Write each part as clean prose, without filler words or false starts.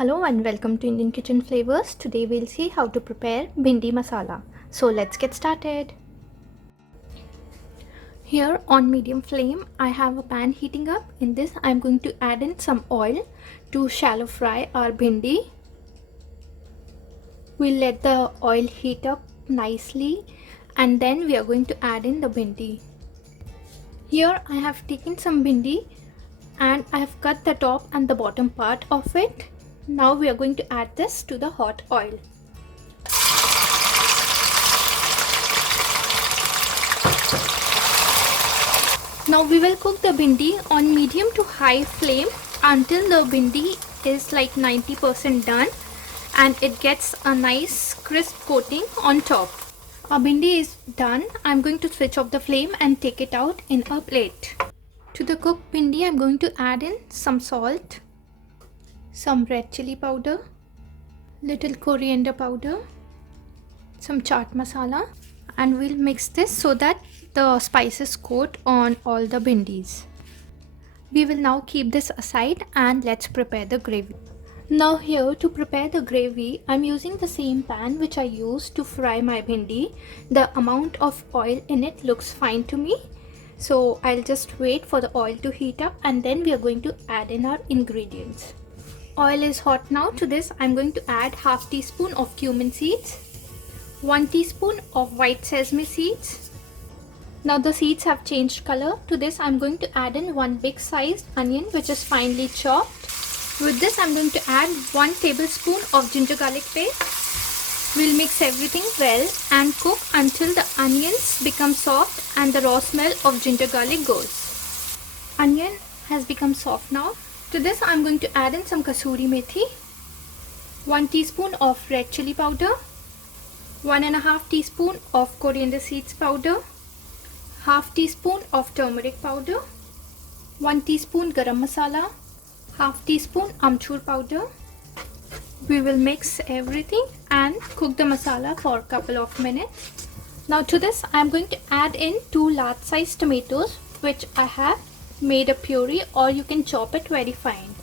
Hello and welcome to Indian Kitchen Flavors. Today we'll see how to prepare bhindi masala. So let's get started. Here on medium flame I have a pan heating up. In this I'm going to add in some oil to shallow fry our bhindi. We'll let the oil heat up nicely and then we are going to add in the bhindi. Here I have taken some bhindi and I have cut the top and the bottom part of it. Now we are going to add this to the hot oil. Now we will cook the bhindi on medium to high flame until the bhindi is like 90% done and it gets a nice crisp coating on top. Our bhindi is done. I'm going to switch off the flame and take it out in a plate. To the cooked bhindi I'm going to add in some salt, some red chili powder, little coriander powder, some chaat masala, and we'll mix this so that the spices coat on all the bhindis. We will now keep this aside and let's prepare the gravy. Now here to prepare the gravy, I'm using the same pan which I used to fry my bhindi. The amount of oil in it looks fine to me. So I'll just wait for the oil to heat up and then we are going to add in our ingredients. Oil is hot now. To this I'm going to add half teaspoon of cumin seeds, 1 teaspoon of white sesame seeds. Now the seeds have changed color. To this I'm going to add in 1 big sized onion which is finely chopped. With this I'm going to add 1 tablespoon of ginger garlic paste. We'll mix everything well and cook until the onions become soft and the raw smell of ginger garlic goes. Onion has become soft now. To this I'm going to add in some kasuri methi, 1 teaspoon of red chili powder, 1.5 teaspoon of coriander seeds powder, half teaspoon of turmeric powder, 1 teaspoon garam masala, half teaspoon amchur powder. We will mix everything and cook the masala for a couple of minutes. Now to this I am going to add in 2 large sized tomatoes which I have made a puree, or you can chop it very fine.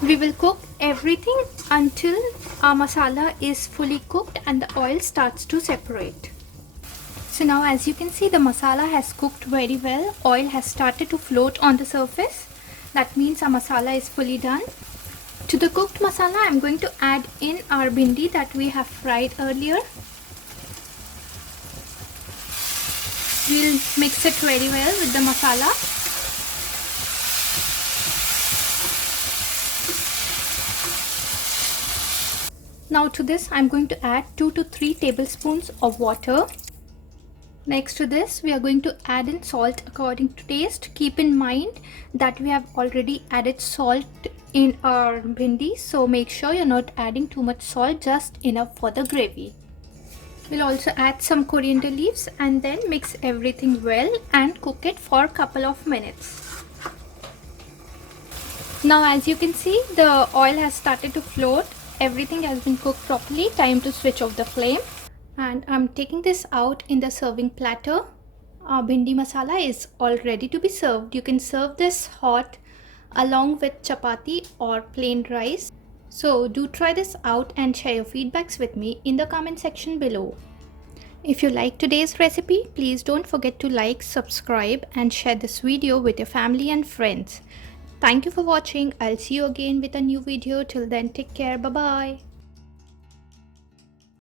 We will cook everything until our masala is fully cooked and the oil starts to separate. So now as you can see, the masala has cooked very well. Oil has started to float on the surface. That means our masala is fully done. To the cooked masala I am going to add in our bhindi that we have fried earlier. We'll mix it very well with the masala. Now to this I'm going to add 2 to 3 tablespoons of water. Next to this we are going to add in salt according to taste. Keep in mind that we have already added salt in our bhindi, so make sure you're not adding too much salt, just enough for the gravy. We'll also add some coriander leaves and then mix everything well and cook it for a couple of minutes. Now as you can see, the oil has started to float. Everything has been cooked properly. Time to switch off the flame. And I'm taking this out in the serving platter. Our bhindi masala is all ready to be served. You can serve this hot along with chapati or plain rice. So do try this out and share your feedbacks with me in the comment section below. If you like today's recipe, please don't forget to like, subscribe and share this video with your family and friends. Thank you for watching. I'll see you again with a new video. Till then, take care. Bye bye.